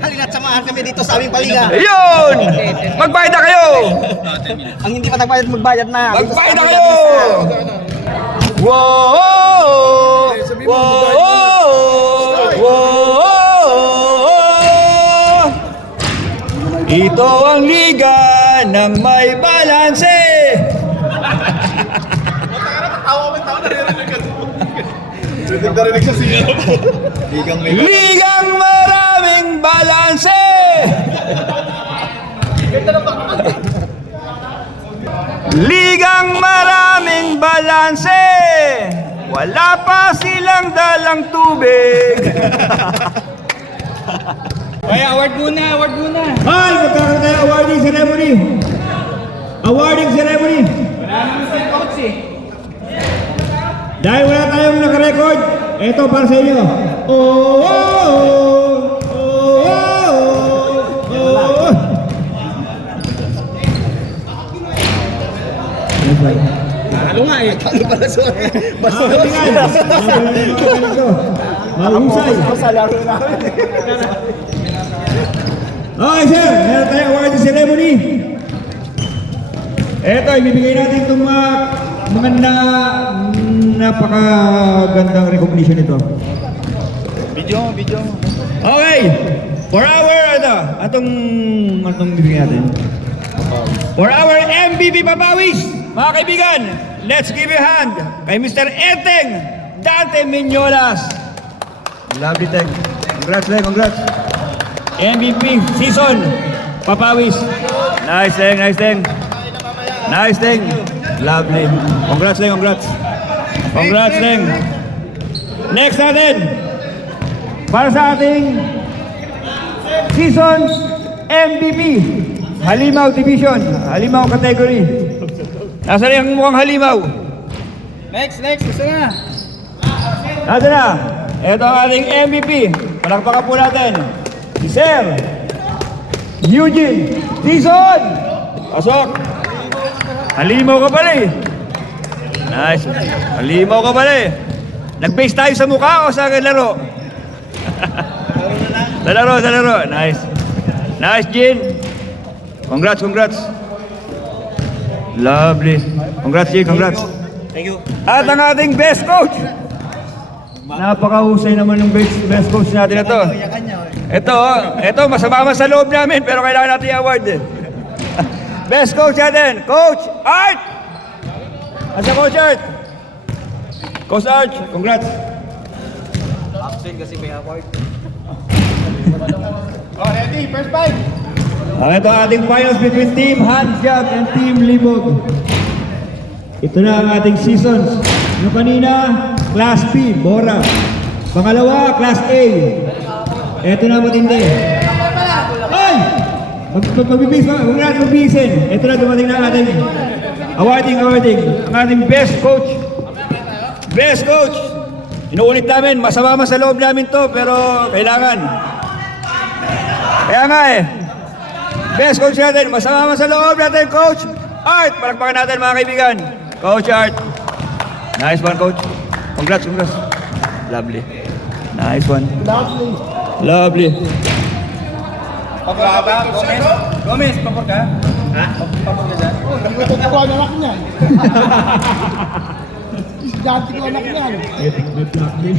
Halina't samahan kami dito sa aming paliga. Ayun! Magbayad na kayo! Ang hindi pa nagbayad, magbayad na. Magbayad na kayo! Wow! Ito ang liga ng may balanse. Ligang maraming balanse. Ligang maraming balanse. Wala pa silang dalang tubig. Ay, award muna, award muna. Ay, magkakaroon tayo awarding ceremony. Awarding ceremony. Wala naman si coach eh. Dahil wala tayong nakarecord, ito para sa inyo. Oh, oh, oh, oh, oh, oh. Talo nga eh. Ano pala sa... Basta Mahusay. Okay, sir. Meron tayong awarding ceremony. Ito, ibibigay natin itong mga napakagandang recognition ito. Video. Okay! For our, atong bibigyan natin. For our MVP Papawis, mga kaibigan, let's give a hand kay Mr. Enteng Dante Mignolas. Lovely thank. Congrats, Leng, congrats. MVP season, Papawis. Nice thing, nice thing. Nice thing. Lovely. Congrats, Leng, congrats. Congrats, Leng. Next natin, para sa ating season's MVP, Halimaw Division, Halimaw category. Nasaan yung mukhang halimaw? Next, gusto na. Nasaan na? Ito ang ating MVP. Palakpakan po natin. Si Sir Eugene Dizon. Pasok. Halimaw ka pala eh. Nice. Halimaw ka pala eh. Nag-base tayo sa mukha o sa laro? Sa laro. Nice. Nice, Gene. Congrats. Lovely. Congrats, Gene. Congrats. Thank you. At ang ating best coach. Napakahusay naman yung best coach natin ito. Ito, masama sa loob namin pero kailangan natin i-award eh. Best coach natin, Coach Art! Asa Coach Art? Coach Art, congrats. Absent kasi may award. Ready, first fight. Ito ang ating finals between Team Handjab and Team Libog. Ito na ang ating seasons. Yung kanina, Class B, Bora. Pangalawa, Class A. Ito na matindi. Ay! Magbibis pa, huwag natin magbisin. Ito na dumating na ang ating awarding. Ang ating best coach. Best coach! Inuulit namin, masama sa loob namin to, pero kailangan. Kaya nga eh. Best coach natin, masama sa loob natin, Coach Art. Palakpakan natin mga kaibigan. Coach Art. Nice one, Coach. Congrats. Lovely. Nice one. Lovely. Papor ka ba? Gomez, papor ka? Ha? Papor ka dyan? Nagutot ko ang anak niyan. Si Dante ko anak niyan. May black din.